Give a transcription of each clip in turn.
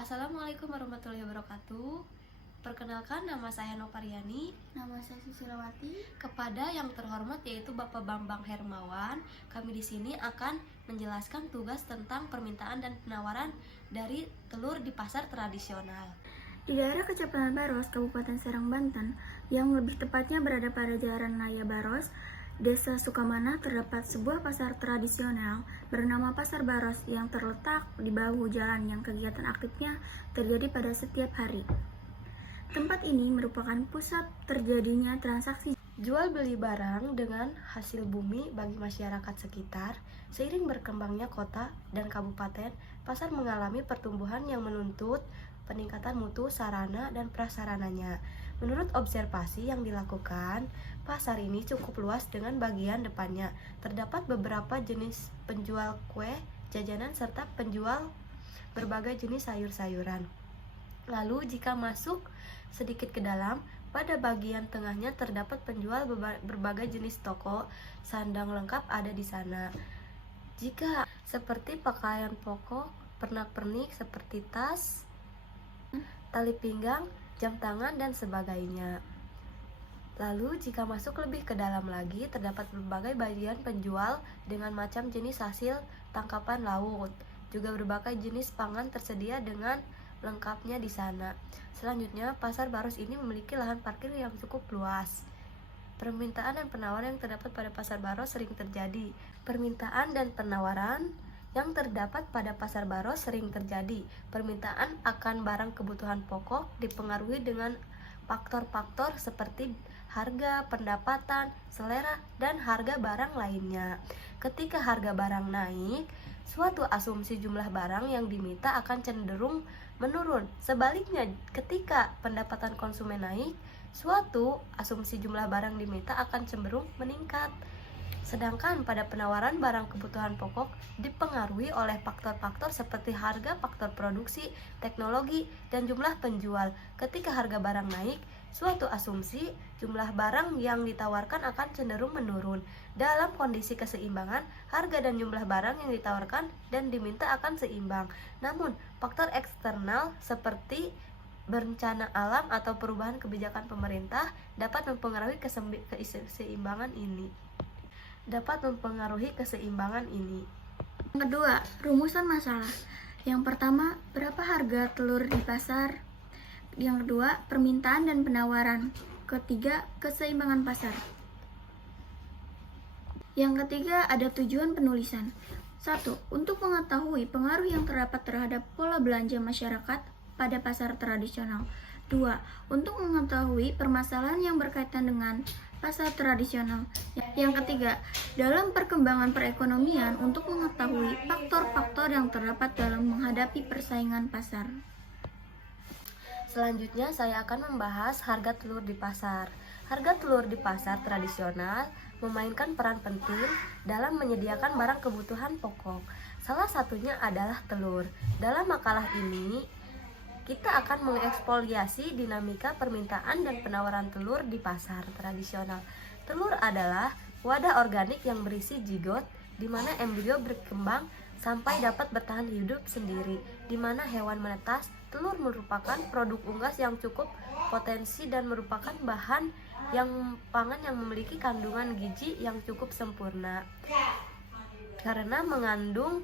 Assalamualaikum warahmatullahi wabarakatuh. Perkenalkan, nama saya Novariani. Nama saya Susilawati. Kepada yang terhormat yaitu Bapak Bambang Hermawan, kami di sini akan menjelaskan tugas tentang permintaan dan penawaran dari telur di pasar tradisional. Di daerah Kecamatan Baros, Kabupaten Serang, Banten, yang lebih tepatnya berada pada Jalan Raya Baros, Desa Sukamana, terdapat sebuah pasar tradisional bernama Pasar Baros yang terletak di bahu jalan yang kegiatan aktifnya terjadi pada setiap hari. Tempat ini merupakan pusat terjadinya transaksi Jual beli barang dengan hasil bumi bagi masyarakat sekitar. Seiring berkembangnya kota dan kabupaten, pasar mengalami pertumbuhan yang menuntut peningkatan mutu sarana dan prasarananya. Menurut observasi yang dilakukan, pasar ini cukup luas dengan bagian depannya. Terdapat beberapa jenis penjual kue, jajanan, serta penjual berbagai jenis sayur-sayuran. Lalu jika masuk sedikit ke dalam, pada bagian tengahnya terdapat penjual berbagai jenis toko, sandang lengkap ada di sana. Jika seperti pakaian pokok, pernak-pernik seperti tas, tali pinggang, jam tangan, dan sebagainya. Lalu jika masuk lebih ke dalam lagi, terdapat berbagai bagian penjual dengan macam jenis hasil tangkapan laut. Juga berbagai jenis pangan tersedia dengan lengkapnya di sana. Selanjutnya, Pasar Baros ini memiliki lahan parkir yang cukup luas. Permintaan dan penawaran yang terdapat pada Pasar Baros sering terjadi. Permintaan dan penawaran yang terdapat pada Pasar Baros sering terjadi. Permintaan akan barang kebutuhan pokok dipengaruhi dengan faktor-faktor seperti harga, pendapatan, selera, dan harga barang lainnya. Ketika harga barang naik, suatu asumsi jumlah barang yang diminta akan cenderung menurun. Sebaliknya, ketika pendapatan konsumen naik, suatu asumsi jumlah barang diminta akan cenderung meningkat. Sedangkan pada penawaran barang kebutuhan pokok dipengaruhi oleh faktor-faktor seperti harga, faktor produksi, teknologi, dan jumlah penjual. Ketika harga barang naik, suatu asumsi jumlah barang yang ditawarkan akan cenderung menurun. Dalam kondisi keseimbangan, harga dan jumlah barang yang ditawarkan dan diminta akan seimbang. Namun, faktor eksternal seperti bencana alam atau perubahan kebijakan pemerintah dapat mempengaruhi keseimbangan ini. Yang kedua, rumusan masalah. Yang pertama, berapa harga telur di pasar? Yang kedua, permintaan dan penawaran. Ketiga, keseimbangan pasar. Yang ketiga, ada tujuan penulisan. 1. Untuk mengetahui pengaruh yang terdapat terhadap pola belanja masyarakat pada pasar tradisional. 2. Untuk mengetahui permasalahan yang berkaitan dengan pasar tradisional. Yang ketiga, dalam perkembangan perekonomian untuk mengetahui faktor-faktor yang terdapat dalam menghadapi persaingan pasar. Selanjutnya saya akan membahas harga telur di pasar. Harga telur di pasar tradisional memainkan peran penting dalam menyediakan barang kebutuhan pokok. Salah satunya adalah telur. Dalam makalah ini, kita akan mengeksplorasi dinamika permintaan dan penawaran telur di pasar tradisional. Telur adalah wadah organik yang berisi zigot, di mana embrio berkembang sampai dapat bertahan hidup sendiri, di mana hewan menetas. Telur merupakan produk unggas yang cukup potensi dan merupakan bahan pangan yang memiliki kandungan gizi yang cukup sempurna karena mengandung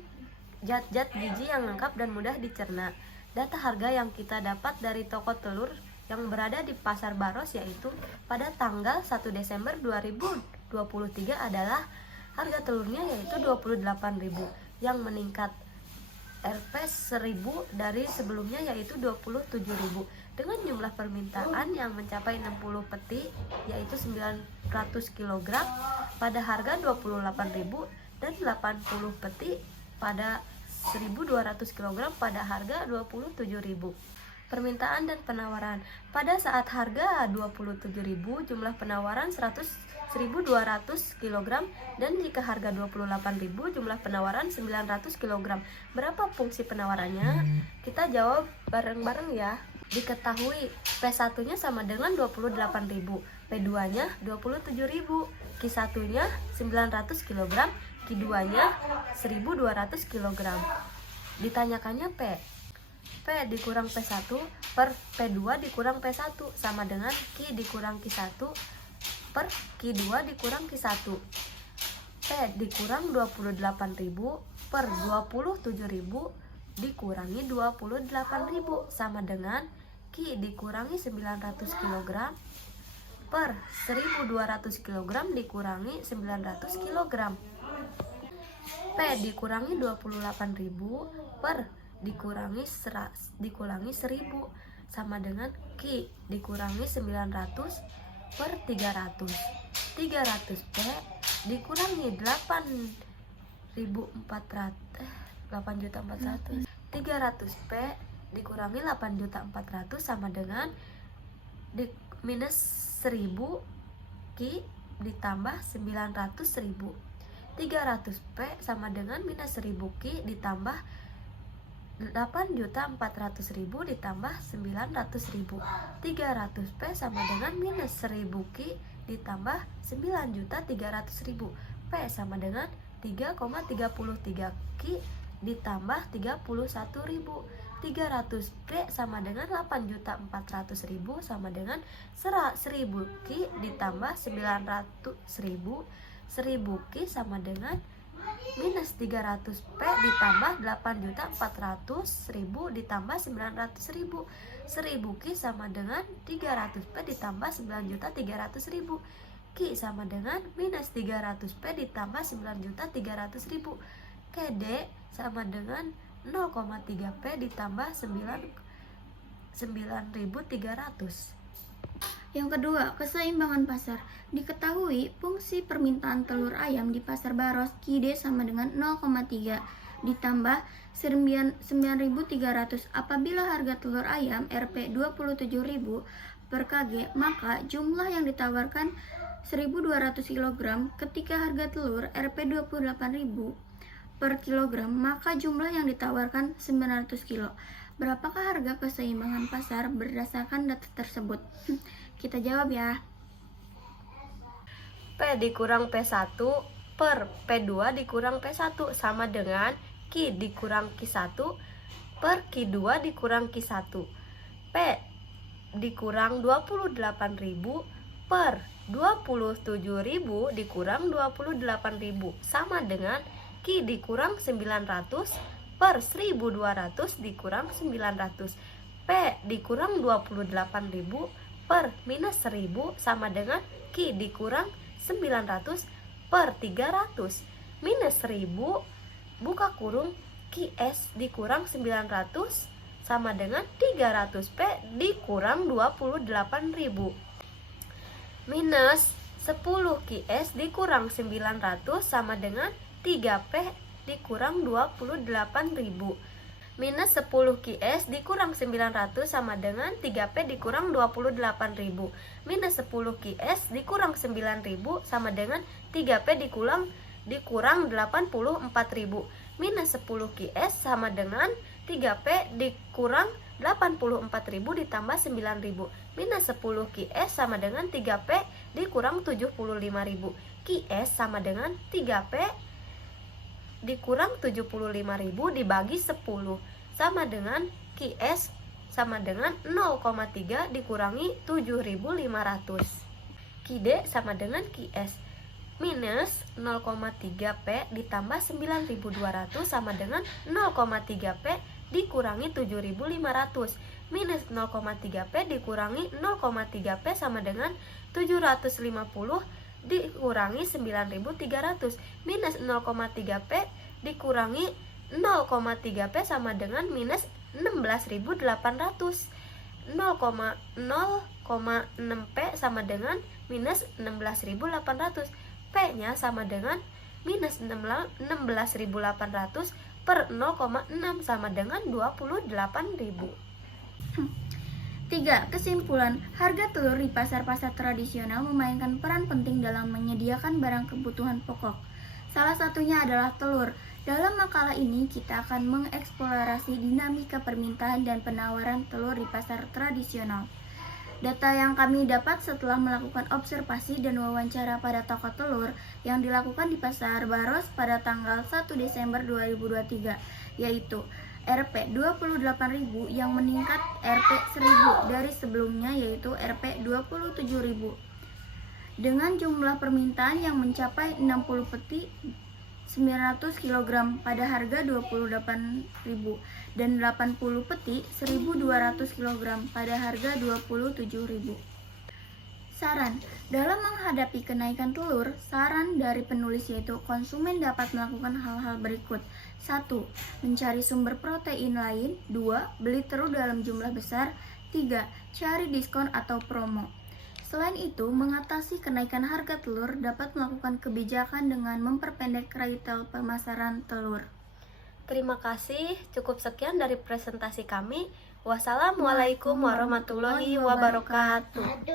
zat-zat gizi yang lengkap dan mudah dicerna. Data harga yang kita dapat dari toko telur yang berada di Pasar Baros yaitu pada tanggal 1 Desember 2023 adalah harga telurnya yaitu 28.000 yang meningkat Rp 1.000 dari sebelumnya yaitu 27.000 dengan jumlah permintaan yang mencapai 60 peti yaitu 900 kg pada harga 28.000 dan 80 peti pada 1.200 kg pada harga 27.000. Permintaan dan penawaran. Pada saat harga 27.000, jumlah penawaran 1.200 kg dan jika harga 28.000, jumlah penawaran 900 kg. Berapa fungsi penawarannya? Kita jawab bareng-bareng ya. Diketahui P1-nya sama dengan 28.000, P2-nya 27.000, Q1-nya 900 kg, Q2-nya 1.200 kg. Ditanyakannya P. P dikurang P1 per P2 dikurang P1 sama dengan Q dikurang Q1 per Q2 dikurang Q1. P dikurang 28.000 per 27.000 dikurangi 28.000 sama dengan Q dikurangi 900 kg per 1.200 kg dikurangi 900 kg. P dikurangi 28.000 per dikurangi 1.000 sama dengan Q dikurangi 900 per 300. 300 P dikurangi 8.400 300 P dikurangi 8.400 sama dengan minus 1.000 Q ditambah 900.000. 300 P sama dengan minus 1.000 Q ditambah 8.400.000 ditambah 900.000. 300 P sama dengan minus 1.000 Q ditambah 9.300.000. P sama dengan 3,33 Q ditambah 31.000. 300 P sama dengan 8.400.000 sama dengan 1.000 Q ditambah 900.000. 1.000 Q sama dengan minus 300 P ditambah 8.400.000 ditambah 900.000. 1.000 Q sama dengan 300 P ditambah 9.300.000. Q sama dengan minus 300 P ditambah 9.300.000. KD sama dengan 0,3 P ditambah 9.300. Yang kedua, keseimbangan pasar. Diketahui fungsi permintaan telur ayam di pasar Baros KID sama dengan 0,3 ditambah 9.300. Apabila harga telur ayam Rp 27.000 per kg, maka jumlah yang ditawarkan 1.200 kg. Ketika harga telur Rp 28.000 per kilogram, maka jumlah yang ditawarkan 900 kg. Berapakah harga keseimbangan pasar berdasarkan data tersebut? Kita jawab ya. P dikurang P1 per P2 dikurang P1 sama dengan Q dikurang Q1 per Q2 dikurang Q1. P dikurang 28.000 per 27.000 dikurang 28.000 sama dengan Q dikurang 900 per 1.200 dikurang 900. P dikurang 28.000 per minus 1.000 sama dengan Q dikurang 900 per 300 minus 1.000 buka kurung QS dikurang 900 sama dengan 300 P dikurang 28.000 minus 10 QS dikurang 900 sama dengan 3 P dikurang 28.000 minus 10 QS dikurang 900 sama dengan 3P dikurang 28.000 minus 10 QS dikurang 9.000 sama dengan 3P dikurang 84.000 minus 10 QS sama dengan 3P dikurang 84.000 ditambah 9.000 minus 10 QS sama dengan 3P dikurang 75.000. QS sama dengan 3P dikurang 75.000 dibagi 10 sama dengan QS sama dengan 0,3 dikurangi 7.500. QD sama dengan QS minus 0,3 P ditambah 9.200 sama dengan 0,3 P dikurangi 7.500 minus 0,3 P dikurangi 0,3 P sama dengan 750 dikurangi 9.300 minus 0,3 P dikurangi 0,3 P sama dengan minus 16.800. 0,6 P sama dengan minus 16.800. P nya sama dengan minus 16.800 per 0,6 sama dengan 28.000. 3. Kesimpulan, harga telur di pasar-pasar tradisional memainkan peran penting dalam menyediakan barang kebutuhan pokok. Salah satunya adalah telur. Dalam makalah ini, kita akan mengeksplorasi dinamika permintaan dan penawaran telur di pasar tradisional. Data yang kami dapat setelah melakukan observasi dan wawancara pada toko telur yang dilakukan di Pasar Baros pada tanggal 1 Desember 2023, yaitu Rp 28.000 yang meningkat Rp 1.000 dari sebelumnya yaitu Rp 27.000. Dengan jumlah permintaan yang mencapai 60 peti 900 kg pada harga 28.000 dan 80 peti 1.200 kg pada harga 27.000. Saran, dalam menghadapi kenaikan telur, saran dari penulis yaitu konsumen dapat melakukan hal-hal berikut. 1. Mencari sumber protein lain. 2. Beli telur dalam jumlah besar. 3. Cari diskon atau promo. Selain itu, mengatasi kenaikan harga telur dapat melakukan kebijakan dengan memperpendek retail pemasaran telur. Terima kasih, cukup sekian dari presentasi kami. Wassalamualaikum warahmatullahi wabarakatuh.